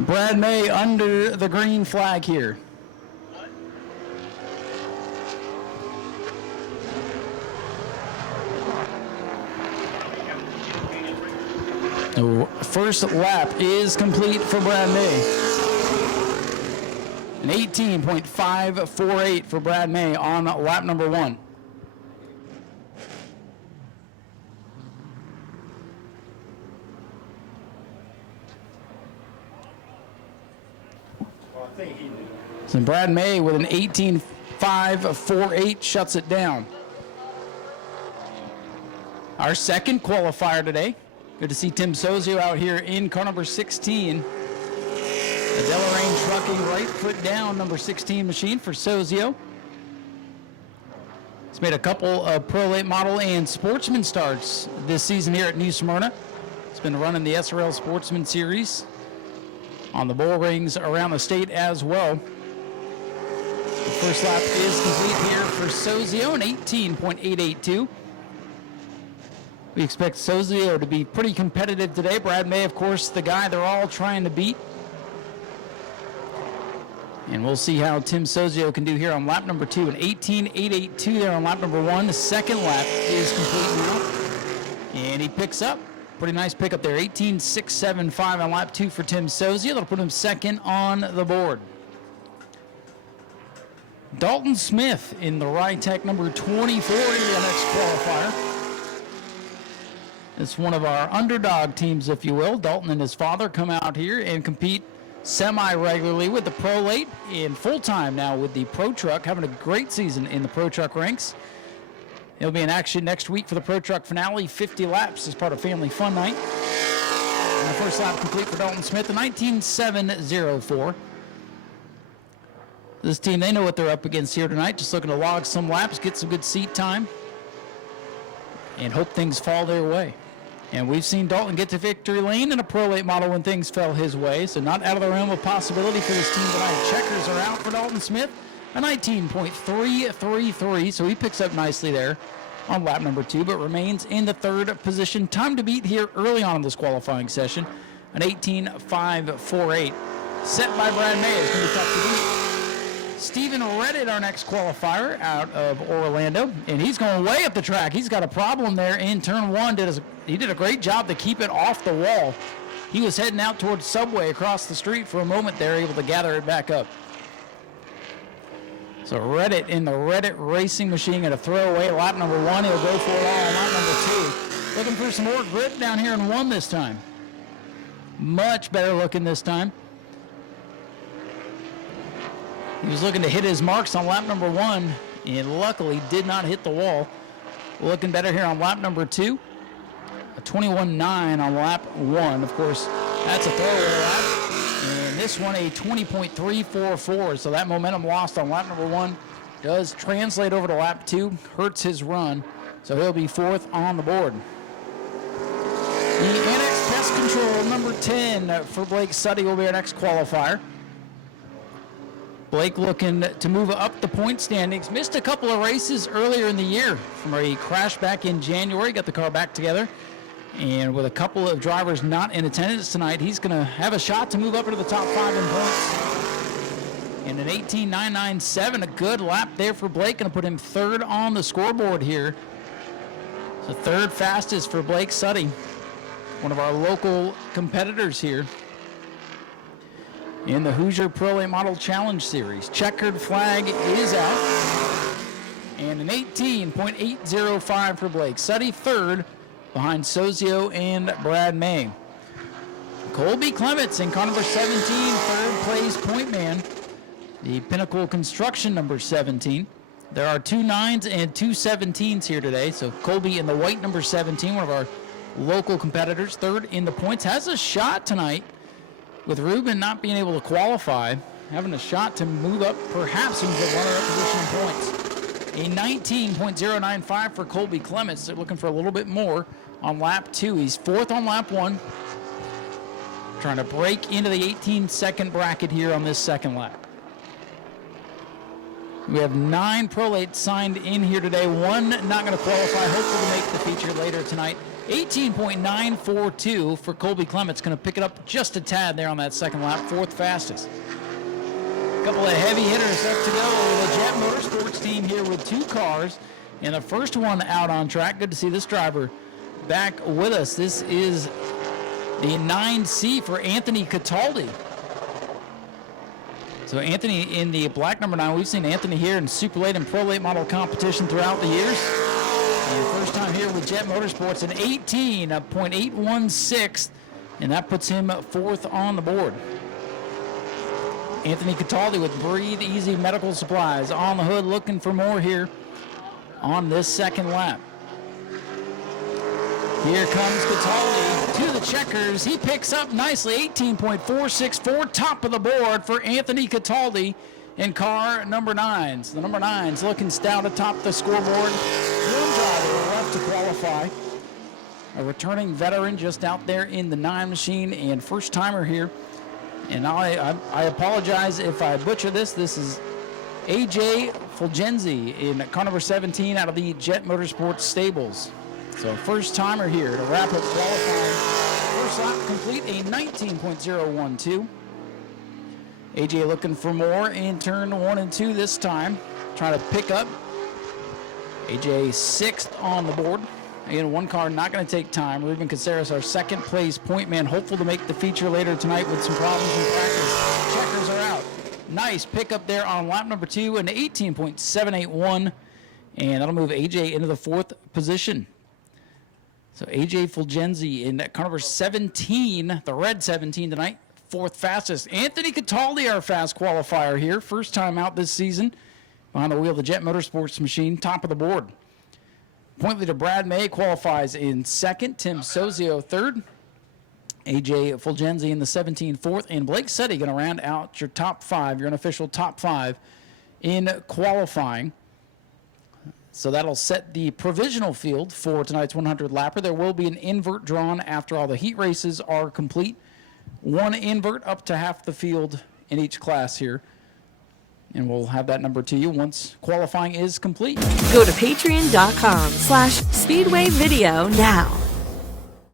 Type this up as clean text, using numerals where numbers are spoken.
Brad May under the green flag here. The first lap is complete for Brad May. An 18.548 for Brad May on lap number 1. So Brad May with an 18.548 shuts it down. Our second qualifier today. Good to see Tim Sozio out here in car number 16. The Delarain Trucking right foot down number 16 machine for Sozio. He's made a couple of Pro Late Model and Sportsman starts this season here at New Smyrna. He's been running the SRL Sportsman Series on the bull rings around the state as well. The first lap is complete here for Sozio, an 18.882. We expect Sozio to be pretty competitive today. Brad May, of course, the guy they're all trying to beat. And we'll see how Tim Sozio can do here on lap number 2. An 18.882 there on lap number 1. The second lap is complete now. And he picks up. Pretty nice pickup there. 18.675 on lap 2 for Tim Sozio. That'll put him second on the board. Dalton Smith in the Rytec number 24 in the next qualifier. It's one of our underdog teams, if you will. Dalton and his father come out here and compete semi-regularly with the Pro Late and full-time now with the Pro Truck, having a great season in the Pro Truck ranks. He'll be in action next week for the Pro Truck finale, 50 laps as part of Family Fun Night. And the first lap complete for Dalton Smith, a 19.704. This team, they know what they're up against here tonight, just looking to log some laps, get some good seat time, and hope things fall their way. And we've seen Dalton get to victory lane in a Pro Late Model when things fell his way, so not out of the realm of possibility for this team tonight. Checkers are out for Dalton Smith, a 19.333, so he picks up nicely there on lap number 2, but remains in the third position. Time to beat here early on in this qualifying session, an 18.548. Set by Brad May is going to be tough to beat. Stephen Reddit, our next qualifier out of Orlando, and he's going way up the track. He's got a problem there in turn 1. He did a great job to keep it off the wall. He was heading out towards Subway across the street for a moment there, able to gather it back up. So Reddit in the Reddit racing machine going to throw away lap number 1. He'll go for it all on lap number 2. Looking for some more grip down here in 1 this time. Much better looking this time. He was looking to hit his marks on lap number 1 and luckily did not hit the wall. Looking better here on lap number 2. A 21.9 on lap 1. Of course, that's a throwaway lap. And this one a 20.344. So that momentum lost on lap number 1 does translate over to lap 2. Hurts his run. So he'll be 4th on the board. The Annex Pest Control number 10 for Blake Suddy will be our next qualifier. Blake looking to move up the point standings. Missed a couple of races earlier in the year from a crash back in January. Got the car back together. And with a couple of drivers not in attendance tonight, he's going to have a shot to move up into the top 5 in points. And an 18.997, a good lap there for Blake. Going to put him 3rd on the scoreboard here. So 3rd fastest for Blake Suddy, one of our local competitors here in the Hoosier Pro Late Model Challenge Series. Checkered flag is out. And an 18.805 for Blake Suddy, 3rd behind Sozio and Brad May. Colby Clements in car number 17, 3rd place point man. The Pinnacle Construction number 17. There are 2 9s and 2 17s here today. So Colby in the white number 17, one of our local competitors, 3rd in the points. Has a shot tonight with Ruben not being able to qualify, having a shot to move up perhaps into the runner-up position in points. A 19.095 for Colby Clements. They're looking for a little bit more on lap 2. He's 4th on lap 1. Trying to break into the 18-second bracket here on this second lap. We have 9 Pro Late signed in here today. 1 not going to qualify, hopefully to make the feature later tonight. 18.942 for Colby Clements. Going to pick it up just a tad there on that second lap, fourth fastest. A couple of heavy hitters left to go. The Jet Motorsports team here with 2 cars, and the first one out on track. Good to see this driver back with us. This is the 9C for Anthony Cataldi. So Anthony in the black number 9. We've seen Anthony here in Super Late and Pro Late model competition throughout the years. And first time here with Jet Motorsports, an 18.816, and that puts him 4th on the board. Anthony Cataldi with Breathe Easy Medical Supplies on the hood, looking for more here on this second lap. Here comes Cataldi to the checkers. He picks up nicely, 18.464, top of the board for Anthony Cataldi in car number 9. So the number 9's looking stout atop the scoreboard. One driver left to qualify. A returning veteran just out there in the 9 machine and first timer here. And I apologize if I butcher this. This is AJ Fulgenzi in car number 17 out of the Jet Motorsports stables. So first timer here to wrap up qualifying. First lap complete, a 19.012. AJ looking for more in turn 1 and 2 this time. Trying to pick up. AJ 6th on the board. Again, one car not going to take time. Ruben Caceres, our second place point man, hopeful to make the feature later tonight with some problems in practice. Checkers are out. Nice pickup there on lap number 2, an 18.781. And that'll move AJ into the 4th position. So AJ Fulgenzi in car number 17, the red 17 tonight, 4th fastest. Anthony Cataldi, our fast qualifier here, first time out this season behind the wheel of the Jet Motorsports machine, top of the board. Point leader Brad May qualifies in 2nd, Tim Sozio 3rd, AJ Fulgenzi in the 17 4th, and Blake Seti going to round out your top 5, your unofficial top 5 in qualifying. So that'll set the provisional field for tonight's 100 lapper. There will be an invert drawn after all the heat races are complete. One invert up to half the field in each class here. And we'll have that number to you once qualifying is complete. Go to patreon.com/Speedway Video now.